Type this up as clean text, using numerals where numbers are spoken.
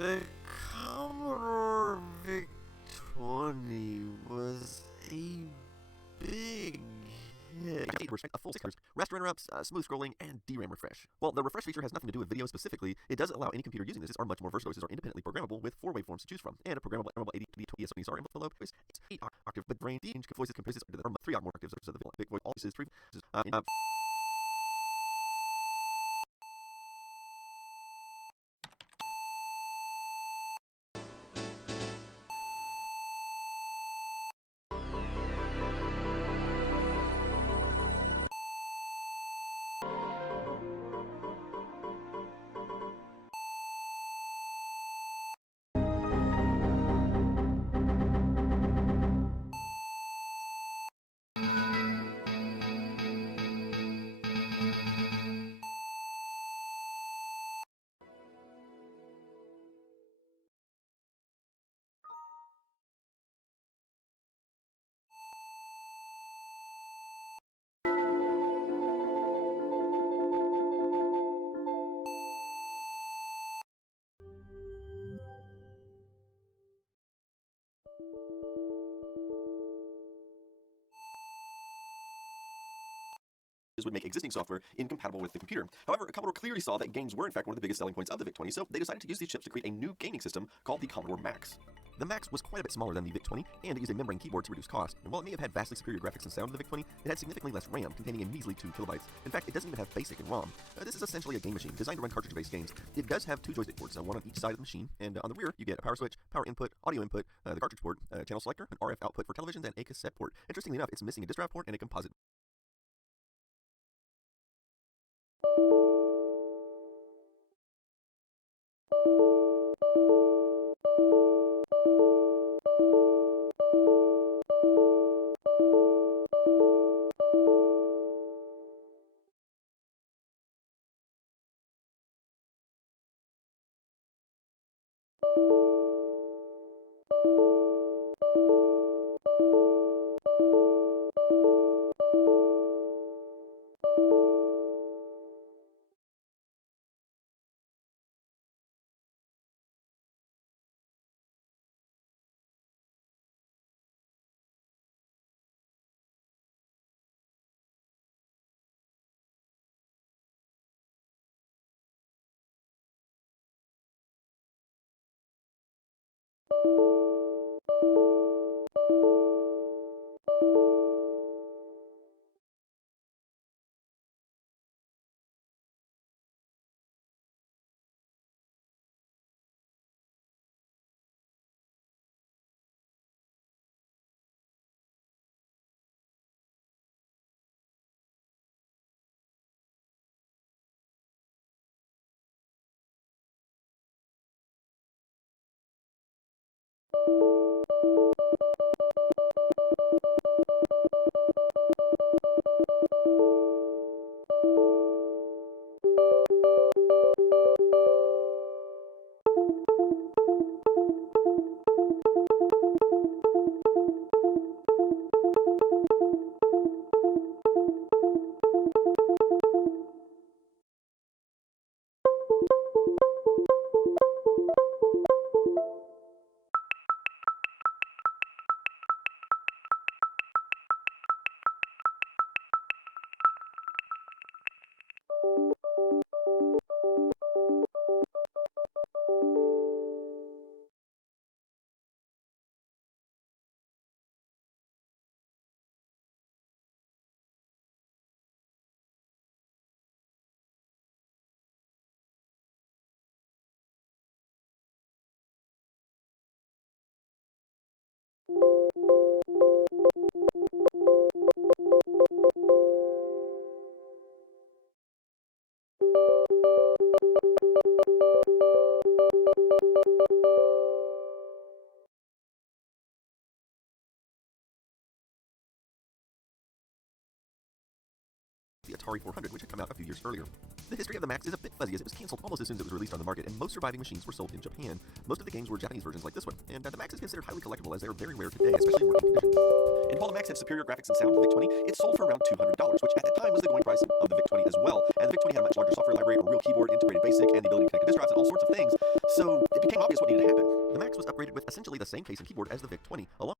The Commodore VIC-20 was a big hit. A full 6 colors, raster interrupts, smooth scrolling, and DRAM refresh. While the refresh feature has nothing to do with video specifically, it does allow any computer using this are much more versatile. Are independently programmable with 4 waveforms to choose from, and a programmable 80 to 20 SR input below is 8 octave, but brain range voices comprises 3 more octaves of the big voice. All this is 3. Would make existing software incompatible with the computer. However, Commodore clearly saw that games were in fact one of the biggest selling points of the VIC-20, so they decided to use these chips to create a new gaming system called the Commodore Max. The Max was quite a bit smaller than the VIC-20, and it used a membrane keyboard to reduce cost. And while it may have had vastly superior graphics and sound to the VIC-20, it had significantly less RAM, containing a measly 2 kilobytes. In fact, it doesn't even have BASIC and ROM. This is essentially a game machine, designed to run cartridge-based games. It does have 2 joystick ports, one on each side of the machine, and on the rear you get a power switch, power input, audio input, the cartridge port, channel selector, an RF output for televisions, and a cassette port. Interestingly enough, it's missing a disk drive port and a composite. The Atari 400, which had come out a few years earlier. The history of the Max is a bit fuzzy, as it was canceled almost as soon as it was released on the market, and most surviving machines were sold in Japan. Most of the games were Japanese versions like this one, and the Max is considered highly collectible as they are very rare today, especially in working condition. And while the Max had superior graphics and sound to the VIC-20, it sold for around $200, which at the time was the going price of the VIC-20 as well, and the VIC-20 had a much larger software library, a real keyboard, integrated BASIC, and the ability to connect to disk drives and all sorts of things, so it became obvious what needed to happen. The Max was upgraded with essentially the same case and keyboard as the VIC-20, along